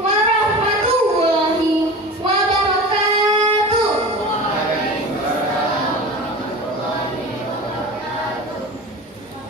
warahmatullahi wabarakatuh.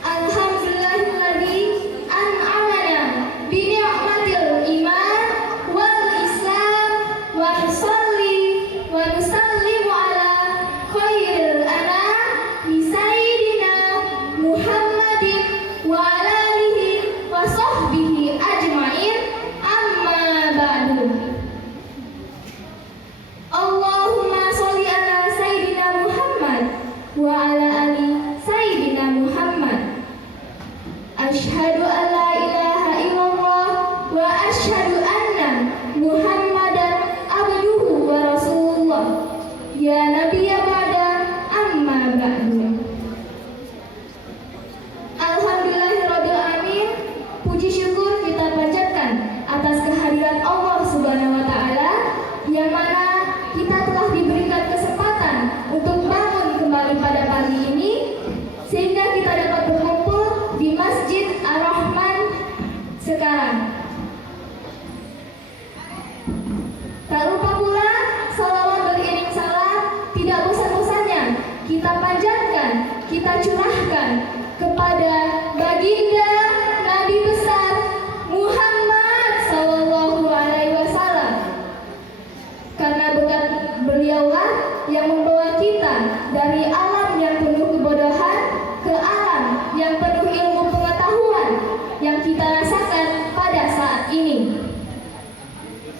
Alhamdulillahilladzi an'amana bi ni'matil iman wal islam wa nusallimu ala khairil anam bi sayyidina Muhammadin wa ala alihi wa sahbihi ajmain, amma ba'du. Allahumma sholli ala sayyidina Muhammad wa ala ali sayyidina Muhammad. Asyhadu an la ilaha illallah wa asyhadu anna Muhammadan abduhu wa rasulullah. Ya nabiyya ba'da, amma ba'du. Alhamdulillahirabbil alamin. Puji syukur kita panjatkan atas kehadiran Allah Subhanahu wa taala, yang mana kita telah diberikan kesempatan untuk bangun kembali pada pagi ini, sehingga kita dapat berkumpul di Masjid Ar-Rahman sekarang. Tak lupa pula salawat beriring salam tidak bosan-bosannya kita panjatkan, kita curahkan kepada baginda Nabi besar Muhammad sallallahu alaihi wasallam. Karena berkat beliaulah yang membawa kita dari alam yang penuh kebodohan ke alam yang penuh ilmu pengetahuan yang kita rasakan pada saat ini.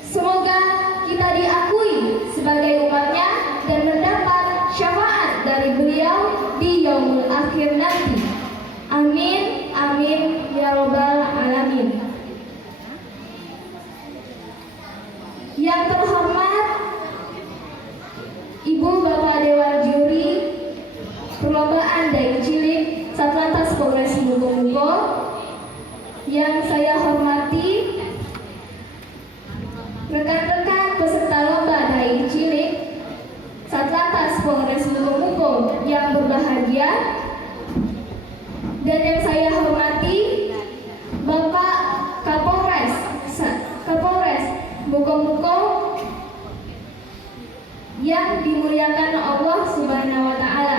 Semoga kita diakui sebagai umatnya dan mendapat syafaat dari beliau di yaumul akhir nanti. Amin, amin, ya robbal alamin. Yang terhormat Ibu Bapak Dewan Juri Perlombaan Dai Cilik Satlantas Polres Muko-Muko, yang saya hormati rekan-rekan peserta lomba Dai Cilik Satlantas Polres Muko-Muko yang berbahagia, dan yang saya hormati Bapak Kapolres Muko-Muko yang dimuliakan Allah Subhanahu wa taala.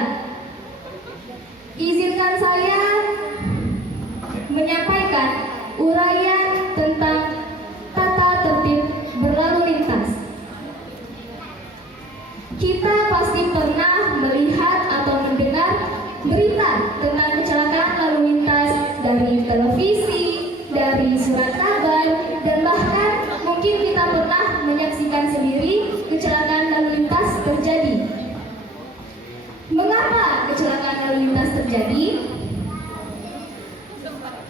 Izinkan saya menyampaikan uraian tentang tata tertib berlalu lintas. Kita pasti pernah melihat atau mendengar berita tentang kecelakaan lalu lintas dari televisi, dari surat kabar, dan bahkan mungkin kita pernah menyaksikan sendiri kecelakaan lalu lintas terjadi. Mengapa kecelakaan lalu lintas terjadi?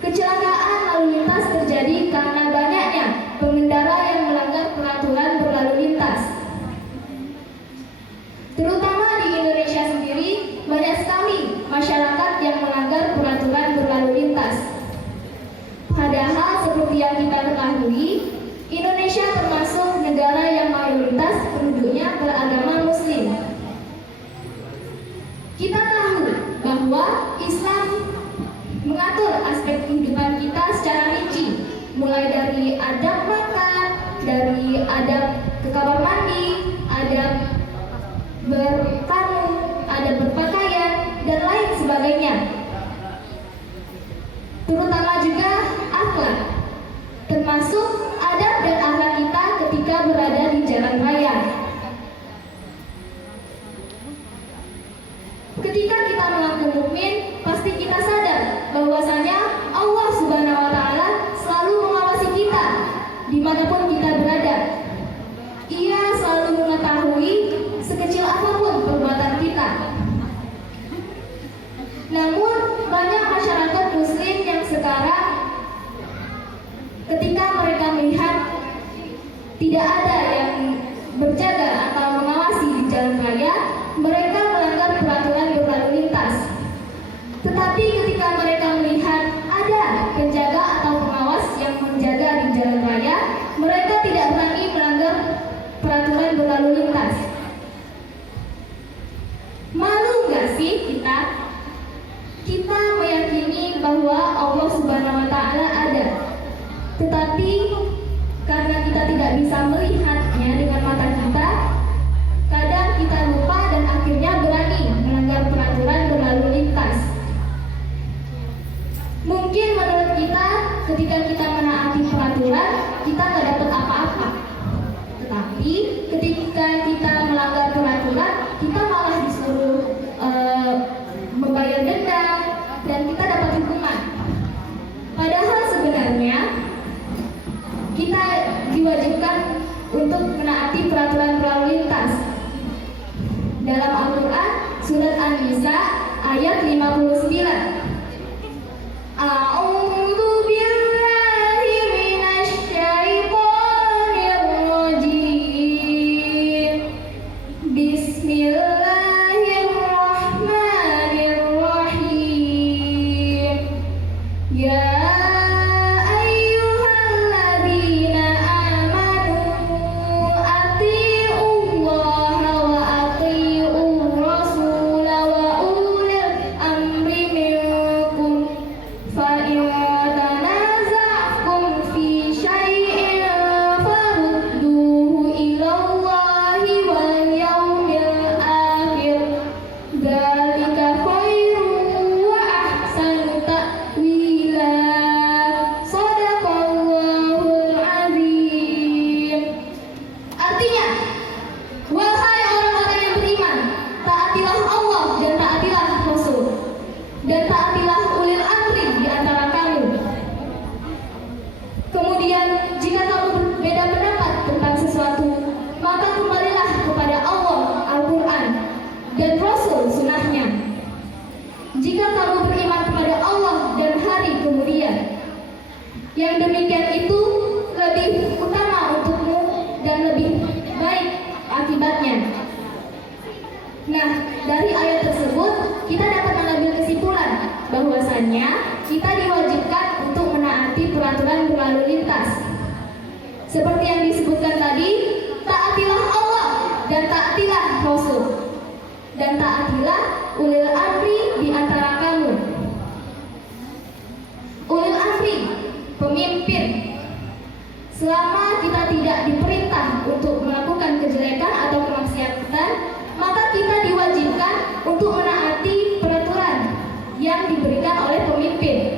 Kecelakaan lalu lintas terjadi karena banyaknya pengendara yang melanggar peraturan berlalu lintas. Terutama di Indonesia sendiri, banyak sekali masyarakat yang melanggar peraturan berlalu lintas. Padahal seperti yang kita ketahui, Indonesia termasuk negara yang mayoritas penduduknya beragama Muslim. Kita tahu bahwa Islam mengatur aspek kehidupan kita secara rinci, mulai dari adab makan, dari adab ke kamar mandi, adab bertamu, adab berpakaian, dan lain sebagainya. Terutama juga akhlak, termasuk adab dan akhlak kita ketika berada di jalan raya. Ketika kita mengaku mukmin, pasti kita sadar bahwasanya Allah Subhanahu wa taala selalu mengawasi kita dimanapun kita berada. Ia selalu mengetahui sekecil apapun perbuatan kita. Namun banyak masyarakat Muslim yang sekarang ketika mereka melihat tidak ada yang berjaga atau mengawasi di jalan raya, mereka melanggar peraturan berlalu lintas. Tetapi ketika mereka melihat ada penjaga atau pengawas yang menjaga di jalan raya, mereka tidak berani melanggar peraturan berlalu lintas. Malu nggak sih kita? Kita meyakini bahwa Allah Subhanahu wa taala ada. Tetapi karena kita kita nggak dapat apa-apa. Tetapi ketika kita melanggar peraturan, kita malah disuruh membayar denda dan kita dapat hukuman. Padahal sebenarnya kita diwajibkan untuk menaati peraturan berlalu lintas. Dalam Al-Quran, surat An-Nisa ayat 59. A'udzu billahi minasy syaithanir rajim. Bismillahirrahmanirrahim. Ya dan taatilah ulil amri di antara kamu. Kemudian jika kamu berbeda pendapat tentang sesuatu, maka kembalilah kepada Allah, Al-Quran, dan Rasul sunnahnya. Jika kamu beriman kepada Allah dan hari kemudian, yang demikian itu lebih utama untukmu dan lebih baik akibatnya. Nah, dari ayat tersebut kita dapat mengambil kesimpulan bahwasannya kita diwajibkan untuk menaati peraturan berlalu lintas. Seperti yang disebutkan tadi, taatilah Allah dan taatilah Rasul, dan taatilah ulil amri di antara kamu. Ulil amri, pemimpin. Selama kita tidak diperintah untuk melakukan kejelekan atau kemaksiatan, maka kita diwajibkan untuk menaati peraturan yang diberikan oleh pemimpin.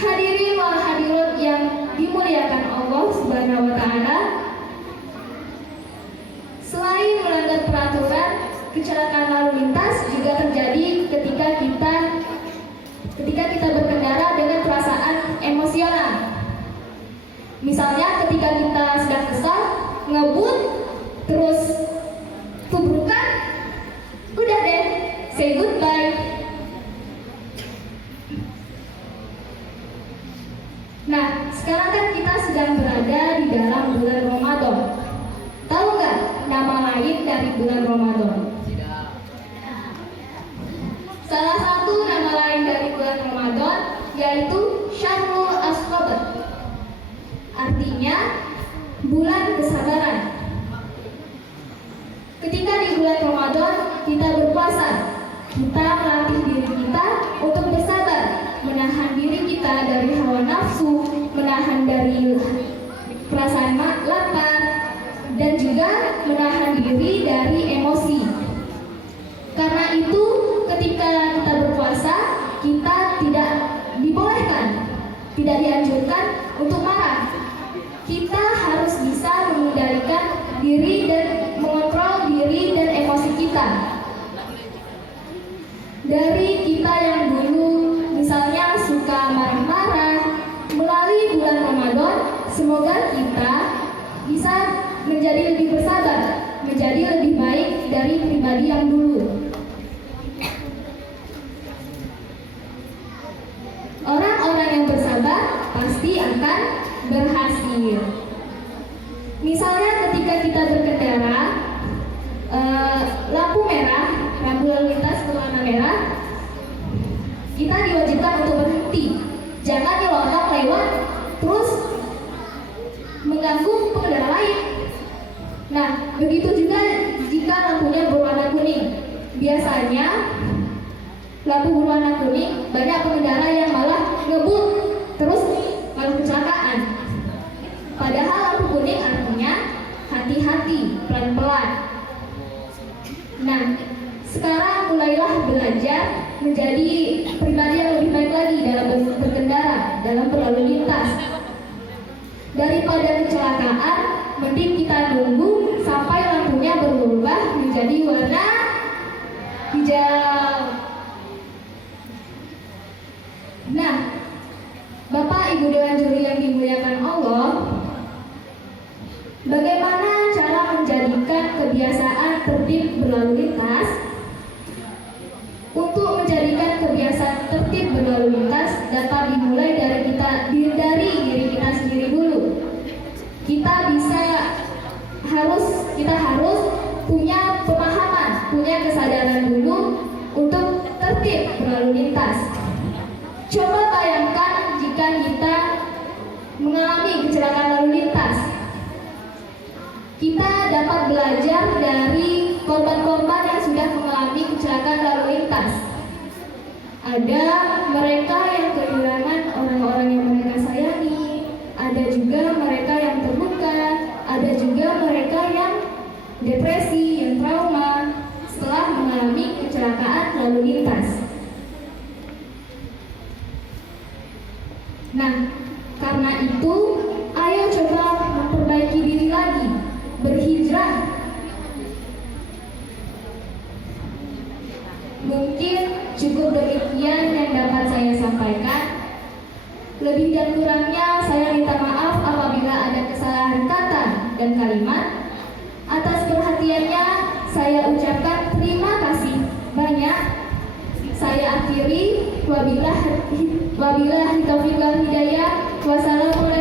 Hadirin wal hadirat yang dimuliakan Allah Subhanahu wa taala, selain melanggar peraturan, kecelakaan lalu lintas juga terjadi ketika kita berkendara dengan perasaan emosional. Misalnya ketika kita sedang kesal, ngebut, terus tubrukan, udah deh, say goodbye. Nah, sekarang kan kita sedang berada di dalam bulan Ramadan. Tahu nggak nama lain dari bulan Ramadan? Salah satu nama lain dari bulan Ramadan yaitu Syahrul As-Sabr. Artinya bulan kesabaran. Ketika di bulan Ramadan kita berpuasa, kita melatih diri kita untuk bersabar, menahan diri kita dari hawa nafsu, menahan dari perasaan lapar, dan juga menahan diri dari emosi. Karena itu ketika kita berpuasa, kita tidak dibolehkan, tidak dianjurkan untuk marah. Kita harus bisa mengendalikan diri dan mengontrol diri dan emosi kita. Dari kita yang dulu misalnya suka marah-marah, melalui bulan Ramadan, semoga kita bisa menjadi lebih bersabar, menjadi lebih baik dari pribadi yang dulu. Orang-orang yang bersabar pasti akan berhasil. Misalnya ketika kita berkendara, lampu merah, lampu lalu lintas berwarna merah, kita diwajibkan untuk berhenti. Jangan nyelonong lewat terus mengganggu pengendara lain. Nah, begitu juga jika lampunya berwarna kuning. Biasanya lampu berwarna kuning, banyak pengendara yang malah ngebut terus malah kecelakaan. Padahal lampu kuning artinya hati-hati, pelan-pelan. Nah, sekarang mulailah belajar menjadi pribadi yang lebih baik lagi dalam berkendara, dalam berlalu lintas. Daripada kecelakaan, mending kita nunggu sampai lampunya berubah menjadi warna hijau. Nah, Bapak Ibu Dewan Juri yang dimuliakan Allah, bagaimana cara menjadikan kebiasaan tertib berlalu lintas? Untuk menjadikan kebiasaan tertib berlalu lintas dapat dimulai dari diri kita sendiri dulu. Kita harus punya pemahaman, punya kesadaran dulu untuk tertib berlalu lintas. Coba bayangkan jika kita mengalami kecelakaan lalu lintas. Kita dapat belajar dari korban-korban yang sudah mengalami kecelakaan lalu lintas. Ada mereka yang kehilangan orang-orang yang mereka sayangi, ada juga mereka yang terluka, ada juga mereka yang depresi, yang trauma setelah mengalami kecelakaan lalu lintas. Nah, karena itu, ayo coba memperbaiki diri lagi, berhijrah. Mungkin cukup demikian yang dapat saya sampaikan. Lebih dan kurangnya saya minta maaf apabila ada kesalahan kata dan kalimat. Atas perhatiannya saya ucapkan terima kasih banyak. Saya akhiri, wabillahi taufiq wal hidayah. Wassalamualaikum